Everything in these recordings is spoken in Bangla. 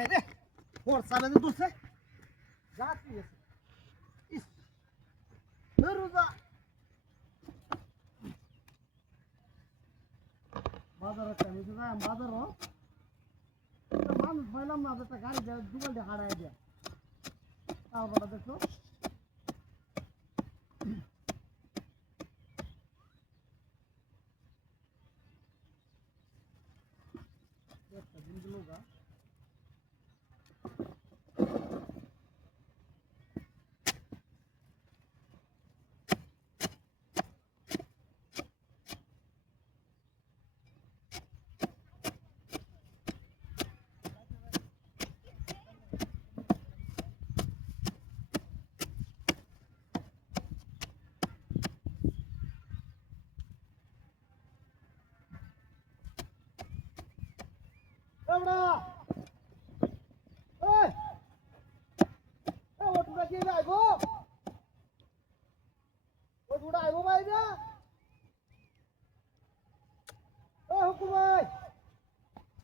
হে রে ফোর সামনে দুসে যাচ্ছি ইস রোজা বাজারে আমি তো যাই বাজারও মানুষ পাইলাম না একটা গাড়ি দুগালটা হারাই দিয়া তাও বাবা দেখো একটা দিন লোগা Ora! Ê! Ê, một thằng kia lại vô! Một thằng đại vô bay nhá! Ê, Hukum ơi!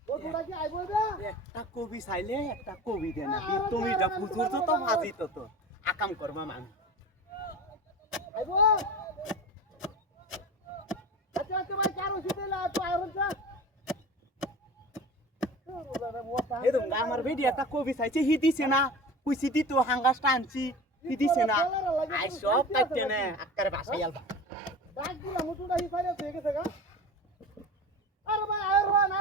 Một thằng kia lại vô nhá! একটা কবি চাইলে একটা কবি দেয় না তুমি যা ফুচুর তো ভাজি তো আকাম করবা মানুষ Lại vô! আচ্ছা ভাই কার ওষুধ দিলা তো আয়রন চা এরকম আমার বেডি একটা কবি চাইছে হি দিছে না কুইছি দিত হাঙ্গাসটা আনছি হি দিছে না আই সব কাটতে না আকারে ভাষাই আলবা ডাক দিলা মুটুটা হি ফাইরা হয়ে গেছে গা আরে ভাই আয়রন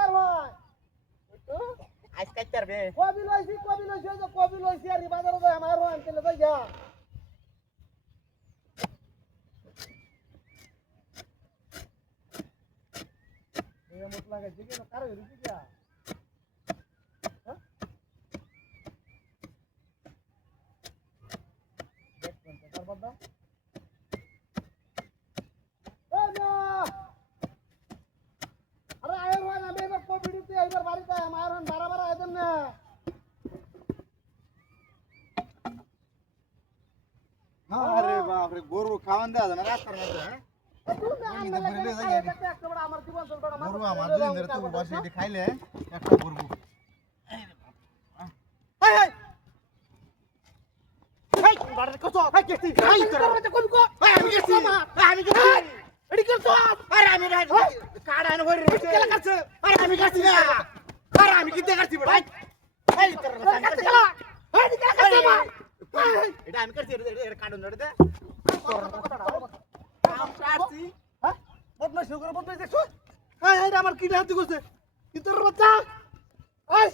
আইস কাটতে পারবে কবি লইছি আর বাজারে যাই আমার আয়রন আনতে যাই যা এই মত লাগাইছে কি না কারো হইছে কি अरे आयरन আমি এবার কোভিডতে এইবার বাড়িতে আয়রন বারবার আইদেন না আরে বাপ রে গরু খাওয়ান দেয়া যায় না রাস্তার মধ্যে হ্যাঁ আমার জীবন চলবে না গরু আমার দুই দিন ধরে তো বসে এটি খাইলে একটা গরু এই এই এই বাড়িতে কত এই গেছি এই তোর মত কবি কো আমি গেছি আমি গেছি এডি করছ আরে আমি রাই কাড়ান হই রে কেলা করছ আরে আমি গেছি না আরে আমি কি দেখাচ্ছি ভাই এই তোর কাছে গেলা এই কেলা করছ মা এটা আমি করছি এটা কাটন ধরে দে তোর কথাটা কাম ছাড়ছি হ্যাঁ বদমাইশ করে বদমাইশ দেখছ এই এই আমার কি হাতে করছে কি তোর বাচ্চা এই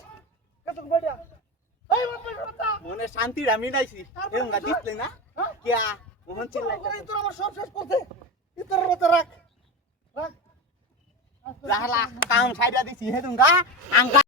কত বড়িয়া এই বদমাইশ বাচ্চা মনে শান্তি আমি নাইছি এরকম গা দিছলে না কিয়া মোহন চিল্লাইতা এই তোর আমার সব শেষ করতে কি তোর বাচ্চা রাখ যাহলা কাম ছাইরা দিছি হেদুঙ্গা আঙ্গা